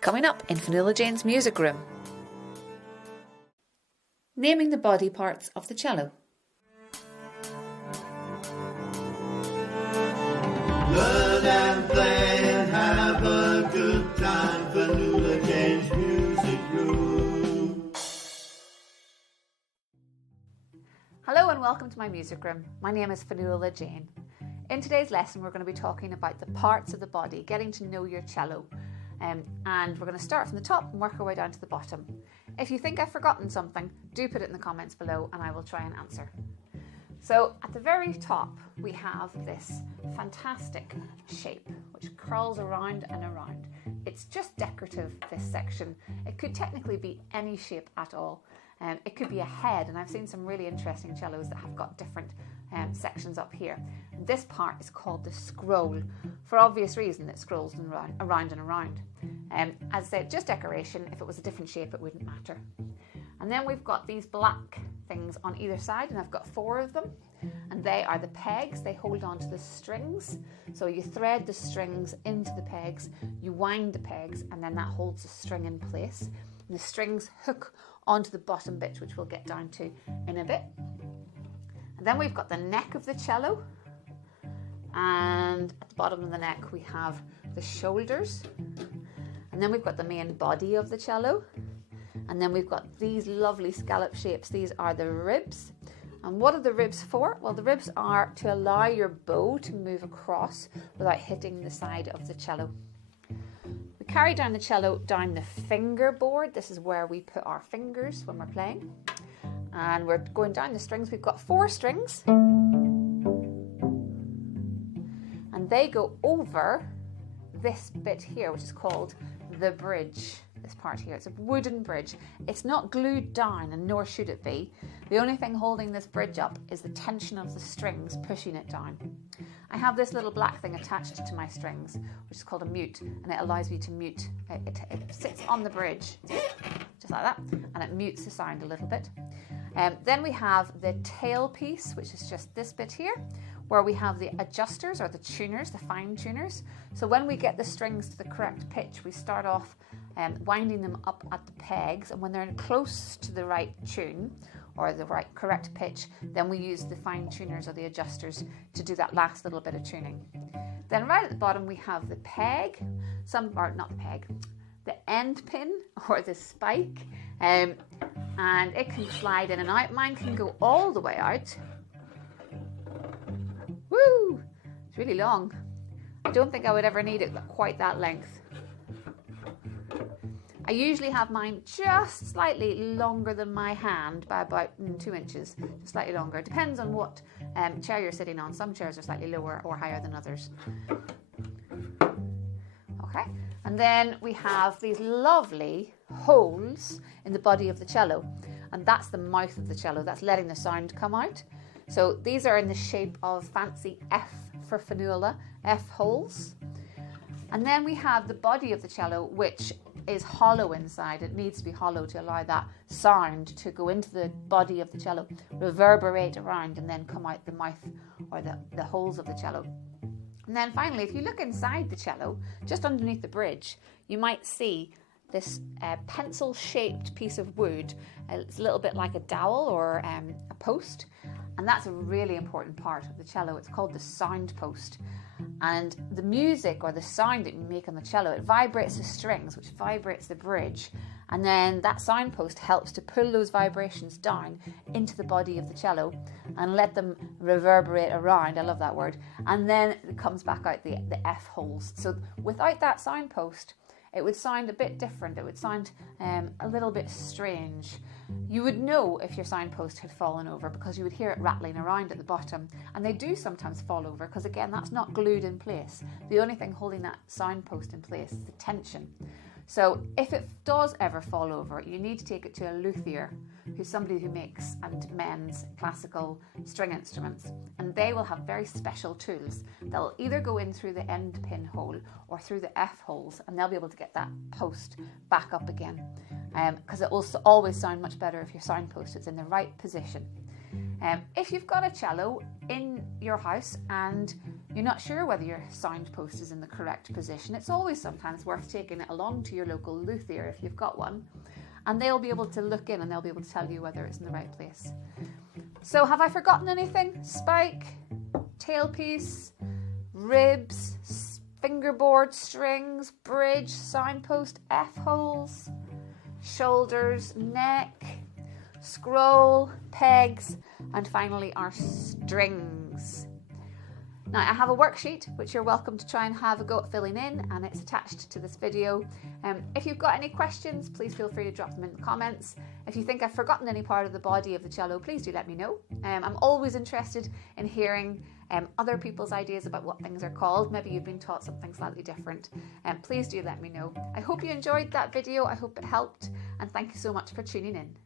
Coming up in Fionnuala-Jane's music room. Naming the body parts of the cello. Learn and play and have a good time. Fionnuala-Jane's music room. Hello and welcome to my music room. My name is Fionnuala-Jane. In today's lesson we're going to be talking about the parts of the body, getting to know your cello. And we're going to start from the top and work our way down to the bottom. If you think I've forgotten something, do put it in the comments below and I will try and answer. So at the very top we have this fantastic shape which curls around and around. It's just decorative, this section. It could technically be any shape at all. It could be a head, and I've seen some really interesting cellos that have got different sections up here. And this part is called the scroll, for obvious reason. It scrolls around and around. As I said, just decoration. If it was a different shape it wouldn't matter. And then we've got these black things on either side, and I've got 4 of them, and they are the pegs. They hold on to the strings, so you thread the strings into the pegs, you wind the pegs, and then that holds the string in place. And the strings hook onto the bottom bit, which we'll get down to in a bit. And then we've got the neck of the cello, and at the bottom of the neck we have the shoulders, and then we've got the main body of the cello, and then we've got these lovely scallop shapes. These are the ribs. And what are the ribs for? Well, the ribs are to allow your bow to move across without hitting the side of the cello. We carry down the cello down the fingerboard. This is where we put our fingers when we're playing. And we're going down the strings. We've got 4 strings. And they go over this bit here, which is called the bridge. This part here, it's a wooden bridge. It's not glued down, and nor should it be. The only thing holding this bridge up is the tension of the strings pushing it down. I have this little black thing attached to my strings, which is called a mute, and it allows me to mute. It sits on the bridge, just like that, and it mutes the sound a little bit. Then we have the tail piece, which is just this bit here, where we have the adjusters or the tuners, the fine tuners. So when we get the strings to the correct pitch, we start off winding them up at the pegs, and when they're close to the right tune or the right correct pitch, then we use the fine tuners or the adjusters to do that last little bit of tuning. Then right at the bottom we have the peg, the end pin or the spike, and it can slide in and out. Mine can go all the way out. Woo! It's really long. I don't think I would ever need it quite that length. I usually have mine just slightly longer than my hand by about 2 inches, just slightly longer. It depends on what chair you're sitting on. Some chairs are slightly lower or higher than others. Okay, and then we have these lovely holes in the body of the cello, and that's the mouth of the cello. That's letting the sound come out. So these are in the shape of fancy F for Fionnuala, F holes. And then we have the body of the cello, which is hollow inside. It needs to be hollow to allow that sound to go into the body of the cello, reverberate around, and then come out the mouth or the holes of the cello. And then finally, if you look inside the cello, just underneath the bridge, you might see this pencil-shaped piece of wood. It's a little bit like a dowel or a post, and that's a really important part of the cello. It's called the sound post. And the music or the sound that you make on the cello, it vibrates the strings, which vibrates the bridge, and then that soundpost helps to pull those vibrations down into the body of the cello and let them reverberate around. I love that word. And then it comes back out the F holes. So without that soundpost, it would sound a bit different. It would sound a little bit strange. You would know if your signpost had fallen over because you would hear it rattling around at the bottom. And they do sometimes fall over because, again, that's not glued in place. The only thing holding that signpost in place is the tension. So if it does ever fall over, you need to take it to a luthier, who's somebody who makes and mends classical string instruments. And they will have very special tools that will either go in through the end pin hole or through the F holes, and they'll be able to get that post back up again. Because it will always sound much better if your signpost is in the right position. If you've got a cello in your house and you're not sure whether your soundpost is in the correct position, it's always sometimes worth taking it along to your local luthier if you've got one, and they'll be able to look in and they'll be able to tell you whether it's in the right place. So have I forgotten anything? Spike, tailpiece, ribs, fingerboard, strings, bridge, soundpost, F-holes, shoulders, neck, scroll, pegs, and finally our strings. Now I have a worksheet which you're welcome to try and have a go at filling in, and it's attached to this video. If you've got any questions, please feel free to drop them in the comments. If you think I've forgotten any part of the body of the cello, please do let me know. I'm always interested in hearing other people's ideas about what things are called. Maybe you've been taught something slightly different. Please do let me know. I hope you enjoyed that video. I hope it helped, and thank you so much for tuning in.